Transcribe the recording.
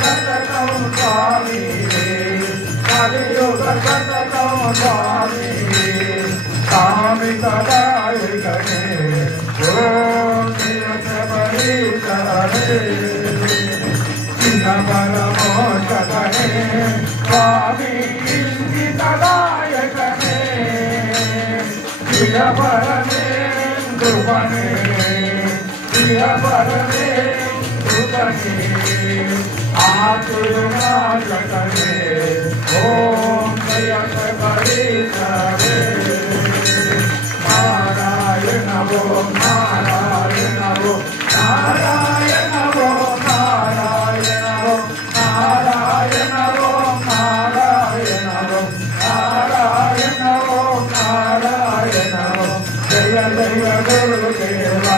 శతకం స్వామి కలియుగ శతకం స్వామి స్వామి కదాయుగనే ఓం శబరీశరణే చిన్న పరమోషకనే స్వామి ఇంగితదాయకనే ప్రియ పరమే కృపనే ప్రియ పరమే కృపనే ఆతురునాశకనే ఓం జయ శబరీశరణే నారాయణ ఓం నారాయణ